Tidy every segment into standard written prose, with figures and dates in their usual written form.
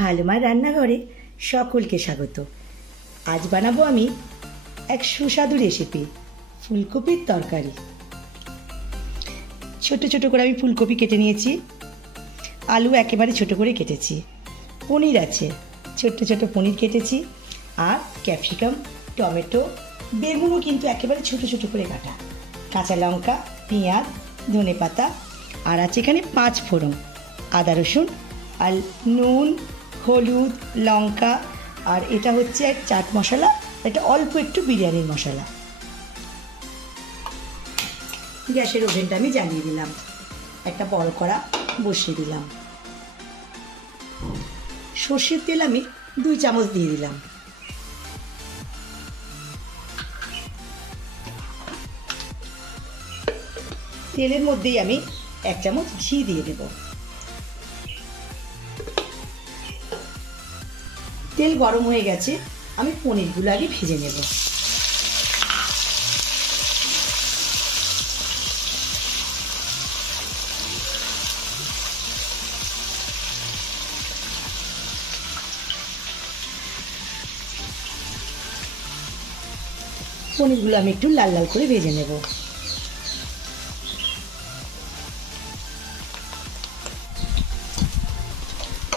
ভালো মার রান্নাঘরে সকলকে স্বাগত। আজ বানাবো আমি এক সুস্বাদু রেসিপি, ফুলকপির তরকারি। ছোট ছোট করে আমি ফুলকপি কেটে নিয়েছি, আলু একেবারে ছোট করে কেটেছি, পনির আছে, ছোট্ট ছোট পনির কেটেছি, আর ক্যাপসিকাম, টমেটো, বেগুনও কিন্তু একেবারে ছোট ছোট করে কাটা, কাঁচা লঙ্কা, পেঁয়াজ, ধনেপাতা, আর আছে এখানে 5 ফোড়ন, আদা রসুন, আর নুন, হলুদ, লঙ্কা, আর এটা হচ্ছে এক চাট মশলা, এটা অল্প একটু বিরিয়ানির মশলা। গ্যাসের ওভেনটা আমি জ্বালিয়ে দিলাম, একটা বড় কড়া বসিয়ে দিলাম, সর্ষের তেল আমি 2 চামচ দিয়ে দিলাম, তেলের মধ্যেই আমি 1 চামচ ঘি দিয়ে দেব। তেল গরম হয়ে গেছে, আমি পনিরগুলো আগে ভেজে নেব। পনিরগুলো আমি একটু লাল লাল করে ভেজে নেব।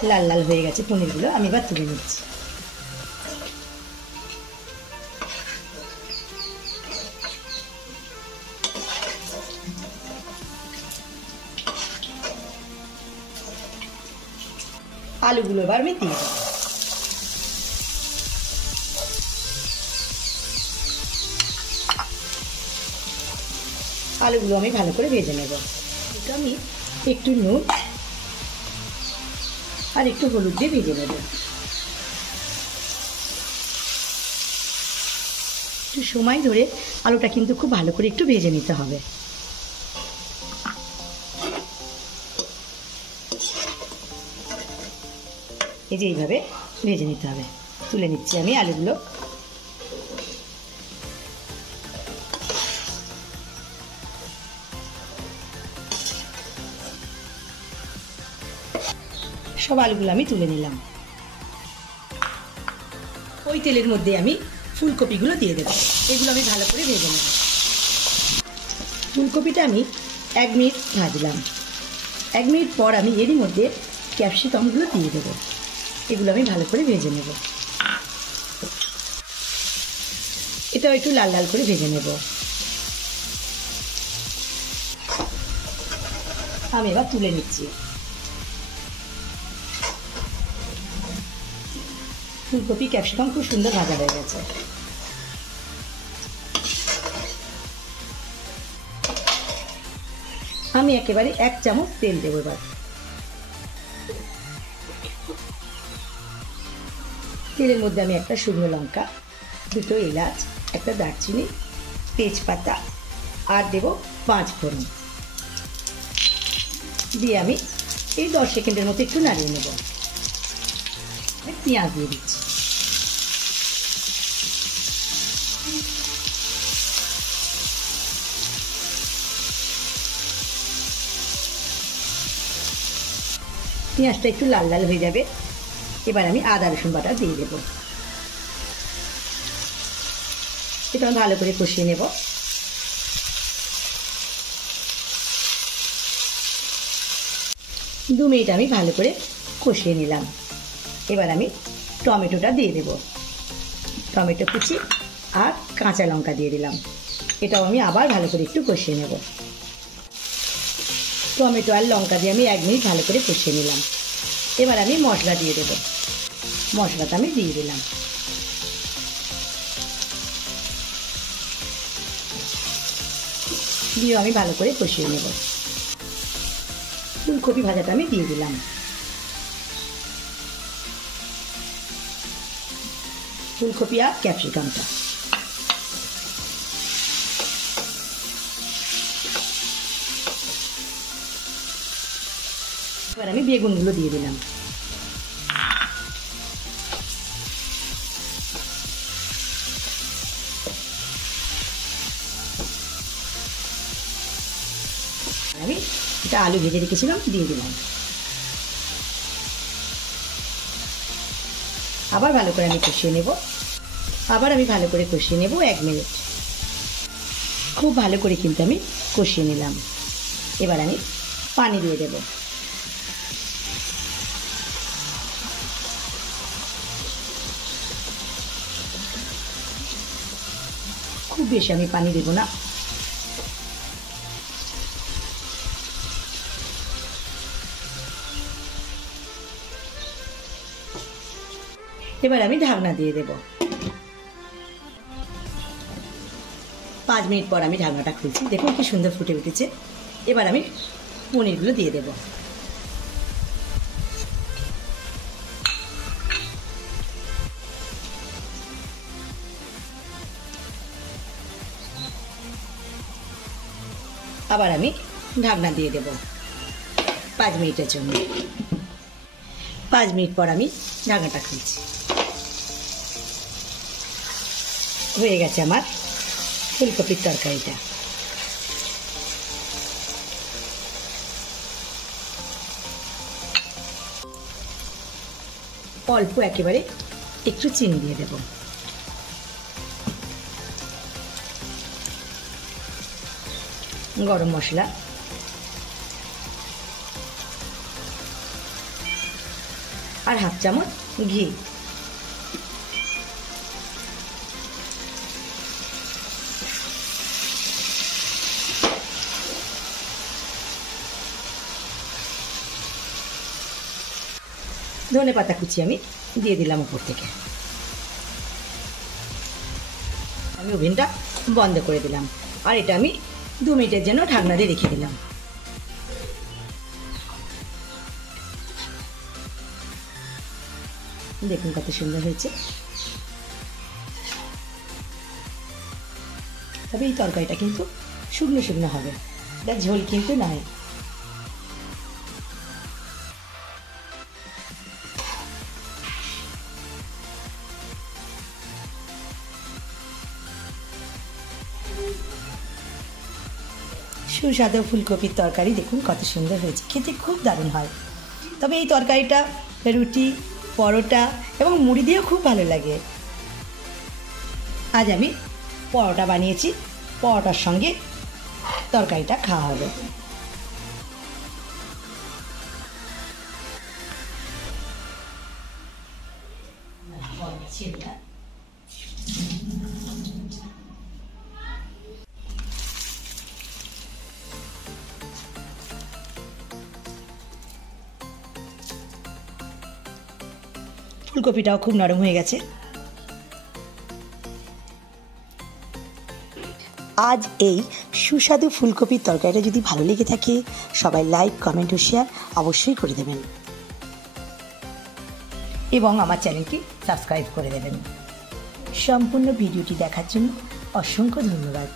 লাল লাল হয়ে গেছে পনিরগুলো, আমি এবার তুলে নিচ্ছি। আলুগুলো এবার আমি দিয়ে দেব। আলুগুলো আমি ভালো করে ভেজে নেব। এটা আমি একটু নুন আর একটু হলুদ দিয়ে ভেজে নেব। একটু সময় ধরে আলুটা কিন্তু খুব ভালো করে একটু ভেজে নিতে হবে। এই যে এইভাবে ভেজে নিতে হবে। তুলে নিচ্ছি আমি আলুগুলো। সব আলুগুলো আমি তুলে নিলাম। ওই তেলের মধ্যে আমি ফুলকপিগুলো দিয়ে দেবো, এগুলো আমি ভালো করে ভেজে নেব। ফুলকপিটা আমি 1 মিনিট ভাজলাম। 1 মিনিট পর আমি এরই মধ্যে ক্যাপসিকামগুলো দিয়ে দেবো, এগুলো আমি ভালো করে ভেজে নেব। এটাও একটু লাল লাল করে ভেজে নেব। আমি এবার তুলে নিচ্ছি। ফুলকপি ক্যাপসিকাম খুব সুন্দর ভাজা হয়ে গেছে। আমি একেবারে 1 চামচ তেল দেবো এবার। তেলের মধ্যে আমি একটা শুকনো লঙ্কা, 2টো এলাচ, একটা দারচিনি, তেজপাতা, আর দেব 5 ফোড়ন দিয়ে আমি এই 10 সেকেন্ডের মতো একটু নাড়িয়ে নেব। পেঁয়াজ দিয়ে দিচ্ছি। পেঁয়াজটা একটু লাল লাল হয়ে যাবে, এবার আমি আদা রসুন বাটা দিয়ে দেব। এটা আমি ভালো করে কষিয়ে নেব। দু মিনিট আমি ভালো করে কষিয়ে নিলাম। এবার আমি টমেটোটা দিয়ে দেব। টমেটো কুচি আর কাঁচা লঙ্কা দিয়ে দিলাম। এটাও আমি আবার ভালো করে একটু কষিয়ে নেব। টমেটো আর লঙ্কা দিয়ে আমি 1 মিনিট ভালো করে কষিয়ে নিলাম। এবার আমি মশলা দিয়ে দেব। মশলাটা আমি দিয়ে দিলাম। দিয়ে আমি ভালো করে কষিয়ে নেব। ফুলকপি ভাজাটা আমি দিয়ে দিলাম। ফুলকপি আর ক্যাপসিকামটা এবার আমি বেগুনগুলো দিয়ে দিলাম। আমি এটা আলু ভেজে রেখেছিলাম দিয়ে দিলাম। আবার ভালো করে আমি কষিয়ে নেব। আবার আমি ভালো করে কষিয়ে নেব 1 মিনিট। খুব ভালো করে কিন্তু আমি কষিয়ে নিলাম। এবার আমি পানি দিয়ে দেব। খুব বেশি আমি পানি দেব না। এবার আমি ঢাকনা দিয়ে দেব। 5 মিনিট পর আমি ঢাকনাটা খুলছি। দেখুন কি সুন্দর ফুটে উঠেছে। এবার আমি পনিরগুলো দিয়ে দেব। আবার আমি ঢাকনা দিয়ে দেব 5 মিনিটের জন্য। 5 মিনিট পর আমি ঢাকনাটা খুলছি। হয়ে গেছে আমার ফুলকপির তরকারিটা। অল্প একেবারে একটু চিনি দিয়ে দেব। গরম মশলা, আর হাফ চামচ ঘি। ধনেপাতা কুচি আমি দিয়ে দিলাম উপর থেকে। আমি ওভেনটা বন্ধ করে দিলাম আর এটা আমি 2 মিনিটের জন্য ঢাকনা দিয়ে রেখে দিলাম। দেখুন কত সুন্দর হয়েছে। তবে এই তরকারিটা কিন্তু শুকনো শুকনো হবে, এটা ঝোল কিন্তু নয়। সুস্বাদু ফুলকপির তরকারি দেখুন কত সুন্দর হয়েছে, খেতে খুব দারুণ হয়। তবে এই তরকারিটা রুটি, পরোটা এবং মুড়ি দিয়েও খুব ভালো লাগে। আজ আমি পরোটা বানিয়েছি, পরোটার সঙ্গে তরকারিটা খাওয়া হবে। ফুলকপিটাও খুব নরম হয়ে গেছে। আজ এই সুস্বাদু ফুলকপির তরকারিটা যদি ভালো লেগে থাকে সবাই লাইক, কমেন্ট ও শেয়ার অবশ্যই করে দেবেন এবং আমার চ্যানেলটি সাবস্ক্রাইব করে দেবেন। সম্পূর্ণ ভিডিওটি দেখার জন্য অসংখ্য ধন্যবাদ।